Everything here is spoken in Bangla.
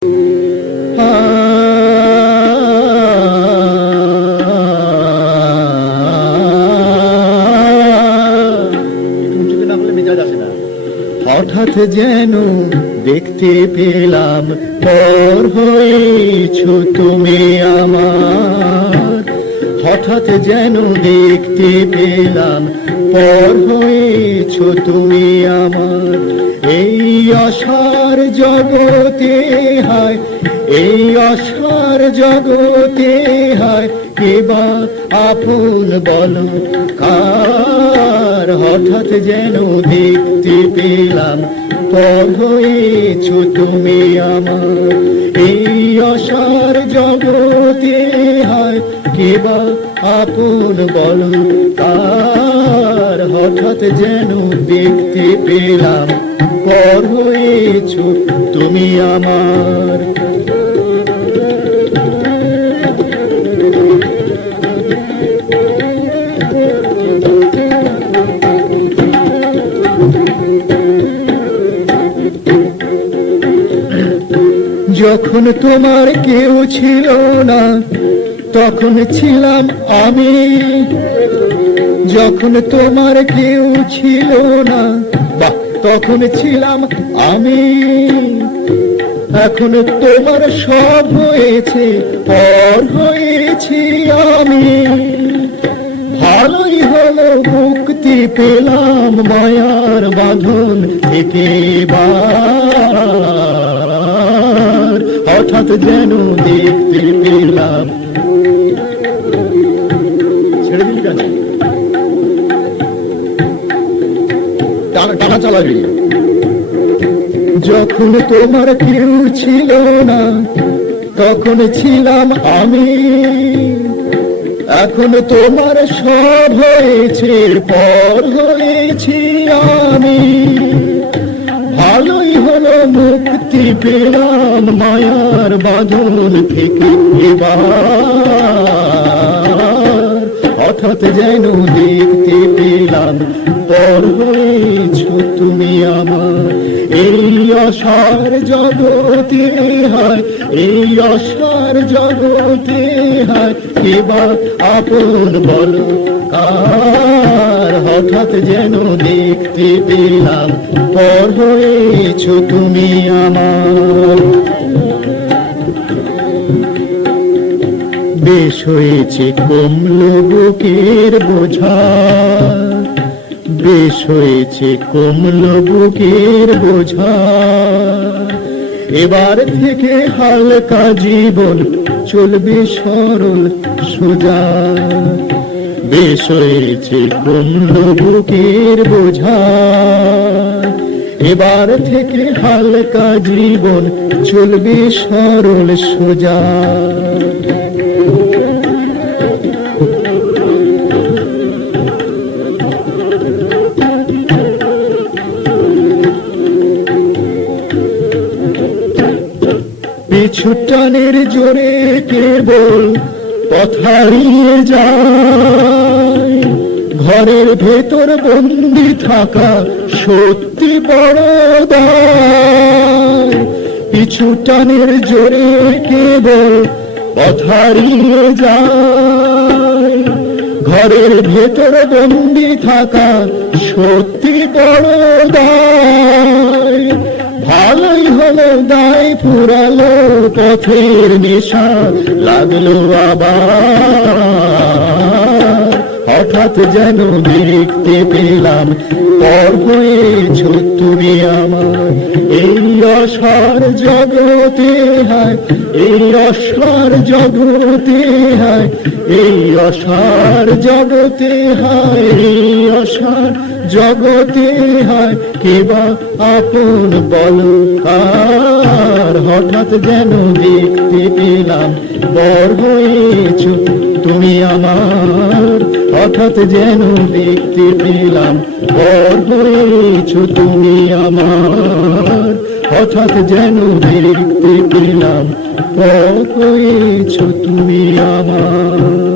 হঠাৎ যেন দেখতে পেলাম পর হয়েছো তুমি আমার, হঠাৎ যেন দেখতে পেলাম পর হয়েছো তুমি আমার। এই আশার জগতে হায়, এই আশার জগতে হায়, কেবা আপন বলো কার। হঠাৎ যেন দেখতে পেলাম পর হয়েছো তুমি আমার। এই আশার জগতে হায়, কেবা আপন বলো কার। হঠাৎ যেন দেখতে পেলাম পর হয়েছো তুমি আমার। যখন তোমার কেউ ছিল না তখন ছিলাম আমি, যখন তোমার কেউ ছিল না তখন ছিলাম আমি। এখন তোমার সব হয়েছে, পর হয়েছি আমি। ভালোই হলো মুক্তি পেলাম মায়ার বাঁধন থেকে। হঠাৎ যেন দেখতে পেলাম, ছেড়ে দিলি কেন? টানা চালাবি। যখন তোমার কেউ ছিল না তখন ছিলাম আমি। এখন তোমার সব হয়েছে, পর হয়েছি আমি। ভালোই হলো মুক্তি পেলাম মায়ার বাঁধন থেকে এবার। হঠাৎ যেন দেখতে পেলাম পর হয়েছো তুমি আমার। এই আশার জগতে হায়, এই আশার জগতে হায়, কেবা আপন বলো কার। হঠাৎ যেন দেখতে পেলাম পর হয়েছো তুমি আমার। বেশ হয়েছে কমল বুকের বোঝা, বেশ হয়েছে কমল বুকের বোঝা। এবার থেকে হালকা জীবন চলবে সরল সোজা। বেশ হয়েছে কমল বুকের বোঝা, এবার থেকে হালকা জীবন চলবে সরল সোজা। পিছু টানের জোরে কেবল পথ হারিয়ে যায়। ঘরের ভেতর বন্দি থাকা সত্যি বড় দায়। পিছু টানের জোরে কেবল পথ হারিয়ে যায়। ঘরের ভেতর বন্দি থাকা সত্যি বড় দায়। ভালোই হলো দায় ফুরালো, পথের নেশা লাগলো আবার। হঠাৎ যেন দেখতে পেলাম পর হয়েছো তুমি আমার। এই আশার জগতে হায়, এই আশার জগতে হায়, এই আশার জগতে হায়, এই আশার জগতে হায়, কেবা আপন বলো কার। হঠাৎ যেন দেখতে পেলাম পর হয়েছো তুমি আমার। হঠাৎ যেন দেখতে পেলাম পর হয়েছো তুমি আমার। হঠাৎ যেন দেখতে পেলাম পর হয়েছো তুমি আমার।